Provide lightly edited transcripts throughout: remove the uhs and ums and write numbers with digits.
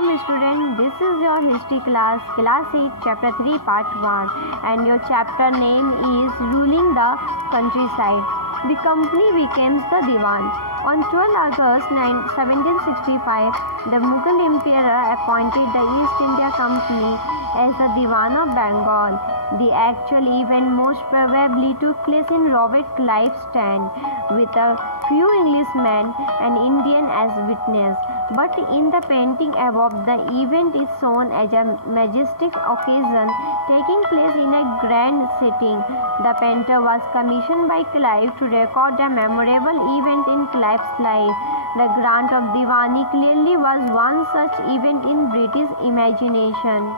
Welcome student, this is your history class 8 chapter 3 part 1 and your chapter name is Ruling the Countryside. The company becomes the Diwan. On 12 August 1765, the Mughal Emperor appointed the East India Company as the Diwan of Bengal. The actual event most probably took place in Robert Clive's stand with a few Englishmen and Indian as witness. But in the painting above, the event is shown as a majestic occasion taking place in a grand setting. The painter was commissioned by Clive to record a memorable event in Clive's life. The grant of Diwani clearly was one such event in British imagination.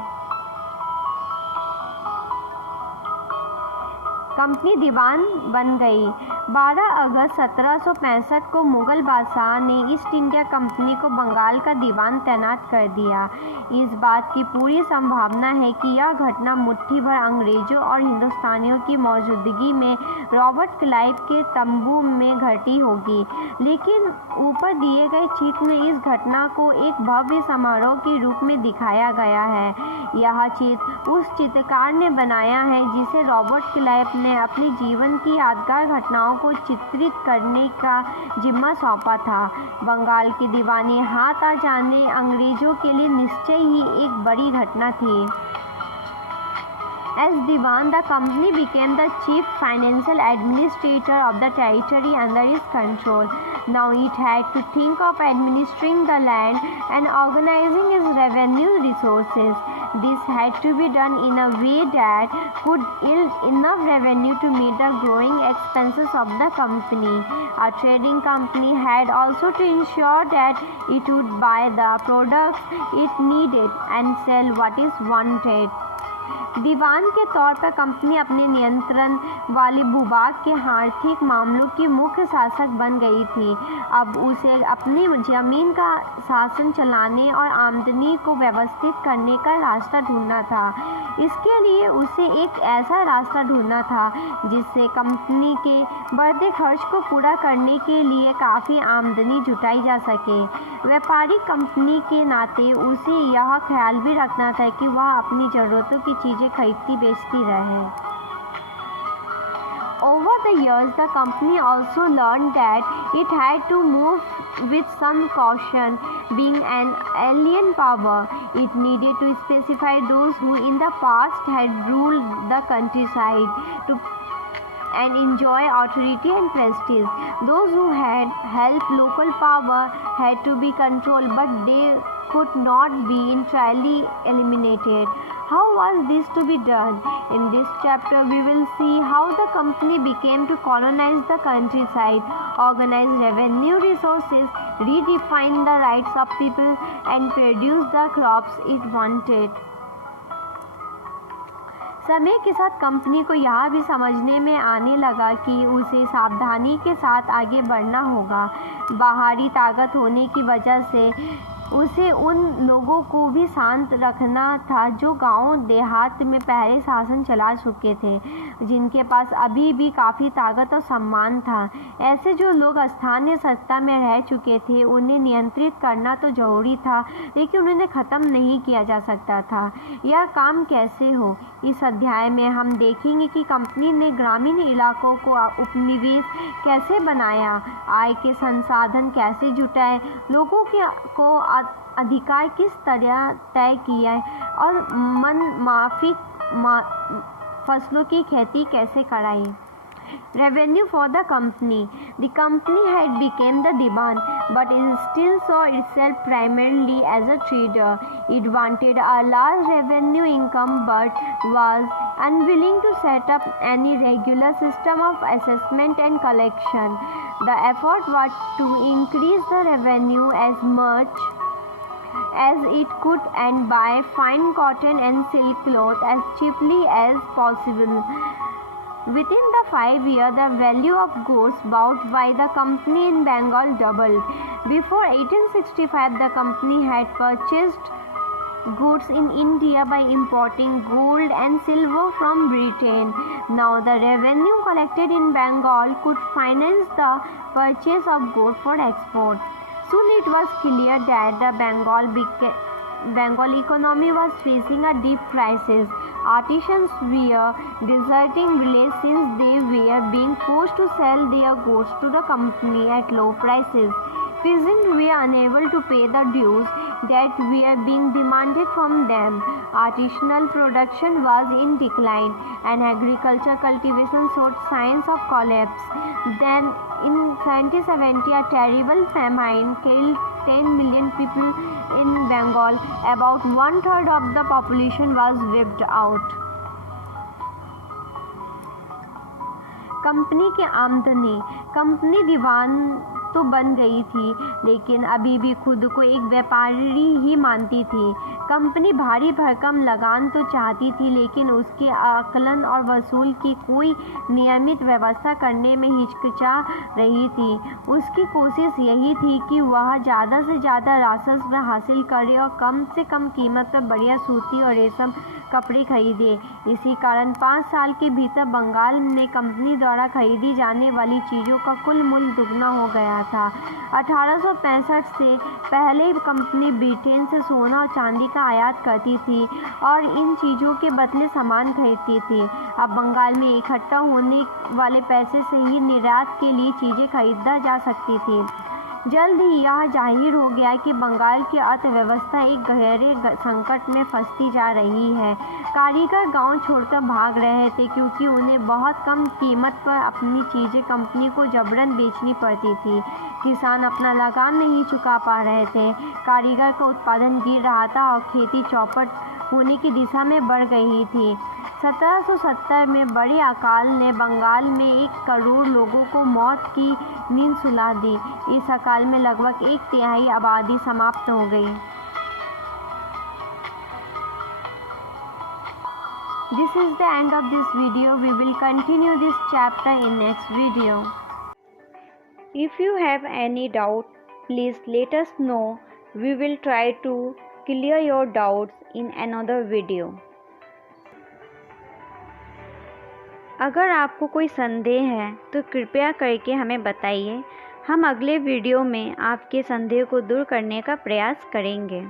Company दीवान बन गई। 12 अगस्त 1765 को मुगल बादशाह ने east India company को बंगाल का दीवान तैनात कर दिया। इस बात की पूरी संभावना है कि यह घटना मुट्ठी भर अंग्रेजों और हिंदुस्तानियों की मौजूदगी में रॉबर्ट क्लाइव के तंबू में घटी होगी, लेकिन ऊपर दिए गए चित्र में इस घटना को एक भव्य समारोह के रूप में दिखाया गया है। यह चित्र उस चित्रकार ने बनाया है जिसे रॉबर्ट क्लाइव ने अपने जीवन की यादगार घटनाओं को चित्रित करने का जिम्मा सौंपा था। बंगाल की दीवानी हाथ आ जाने अंग्रेजों के लिए निश्चय ही एक बड़ी घटना थी। As Diwan, the company became the chief financial administrator of the territory under its control. Now it had to think of administering the land and organizing its revenue resources. This had to be done in a way that could yield enough revenue to meet the growing expenses of the company. A trading company had also to ensure that it would buy the products it needed and sell what is wanted. दीवान के तौर पर company अपने नियंत्रण वाले भूभाग के आर्थिक मामलों की मुख्य शासक बन गई थी। अब उसे अपनी जमीन का शासन चलाने और आमदनी को व्यवस्थित करने का रास्ता ढूंढना था। इसके लिए उसे एक ऐसा रास्ता ढूंढना था जिससे कंपनी के बढ़ते खर्च को पूरा करने के लिए काफ़ी आमदनी जुटाई जा सके। व्यापारिक कंपनी के नाते उसे यह ख्याल भी रखना था कि वह अपनी ज़रूरतों की चीज़ें खरीदती बेचती रहे। Over the years, the company also learned that it had to move with some caution. Being an alien power, it needed to specify those who in the past had ruled the countryside and enjoy authority and prestige. Those who had helped local power had to be controlled, but they could not be entirely eliminated. How was this to be done? In this chapter, we will see how the company became to colonize the countryside, organize revenue resources, redefine the rights of people, and produce the crops it wanted. समय के साथ company को यह भी समझने में आने लगा कि उसे सावधानी के साथ आगे बढ़ना होगा। बाहरी ताकत होने की वजह से उसे उन लोगों को भी शांत रखना था जो गांव देहात में पहले शासन चला चुके थे, जिनके पास अभी भी काफ़ी ताकत और सम्मान था। ऐसे जो लोग स्थानीय सत्ता में रह चुके थे उन्हें नियंत्रित करना तो जरूरी था, लेकिन उन्हें ख़त्म नहीं किया जा सकता था। यह काम कैसे हो? इस अध्याय में हम देखेंगे कि कंपनी ने ग्रामीण इलाकों को उपनिवेश कैसे बनाया, आय के संसाधन कैसे जुटाए, लोगों को अधिकार किस तरह तय किया और मनमाफिक फसलों की खेती कैसे कराई। Revenue for the company. The company had become the Diwan, but it still saw itself primarily as a trader. It wanted a large revenue income but was unwilling to set up any regular system of assessment and collection. The effort was to increase the revenue as much as it could and buy fine cotton and silk cloth as cheaply as possible. Within the 5 years, the value of goods bought by the company in Bengal doubled. Before 1865, the company had purchased goods in India by importing gold and silver from Britain. Now the revenue collected in Bengal could finance the purchase of goods for export. Soon it was clear that the Bengal Bengal economy was facing a deep crisis. Artisans were deserting village since they were being forced to sell their goods to the company at low prices. Peasants were unable to pay the dues that were being demanded from them. Artisanal production was in decline, and agriculture cultivation showed signs of collapse. Then, in 1770, a terrible famine killed 10 million people in Bengal. About one-third of the population was wiped out. Company की आमदनी। Company दीवान तो बन गई थी, लेकिन अभी भी खुद को एक व्यापारी ही मानती थी। कंपनी भारी भरकम लगान तो चाहती थी, लेकिन उसके आकलन और वसूल की कोई नियमित व्यवस्था करने में हिचकिचा रही थी। उसकी कोशिश यही थी कि वह ज़्यादा से ज़्यादा राजस्व हासिल करे और कम से कम कीमत पर बढ़िया सूती और रेशम कपड़े खरीदे। इसी कारण 5 साल के भीतर बंगाल में कंपनी द्वारा खरीदी जाने वाली चीज़ों का कुल मूल्य दुगना हो गया था। 1865 से पहले कंपनी ब्रिटेन से सोना और चांदी का आयात करती थी और इन चीज़ों के बदले सामान खरीदती थी। अब बंगाल में इकट्ठा होने वाले पैसे से ही निर्यात के लिए चीज़ें खरीदा जा सकती थी। जल्द ही यह जाहिर हो गया कि बंगाल की अर्थव्यवस्था एक गहरे संकट में फंसती जा रही है। कारीगर गांव छोड़कर भाग रहे थे, क्योंकि उन्हें बहुत कम कीमत पर अपनी चीज़ें कंपनी को जबरन बेचनी पड़ती थी। किसान अपना लगान नहीं चुका पा रहे थे, कारीगर का उत्पादन गिर रहा था और खेती चौपट होने की दिशा में बढ़ गई थी। 1770 में बड़े अकाल ने बंगाल में 1 करोड़ लोगों को मौत की नींद सुला दी। इस अकाल में लगभग 1/3 आबादी समाप्त हो गई। This is the end of this video. We will continue this chapter in next video. If you have any doubt, please let us know. We will try to clear your doubts in another video. अगर आपको कोई संदेह है तो कृपया करके हमें बताइए। हम अगले वीडियो में आपके संदेह को दूर करने का प्रयास करेंगे।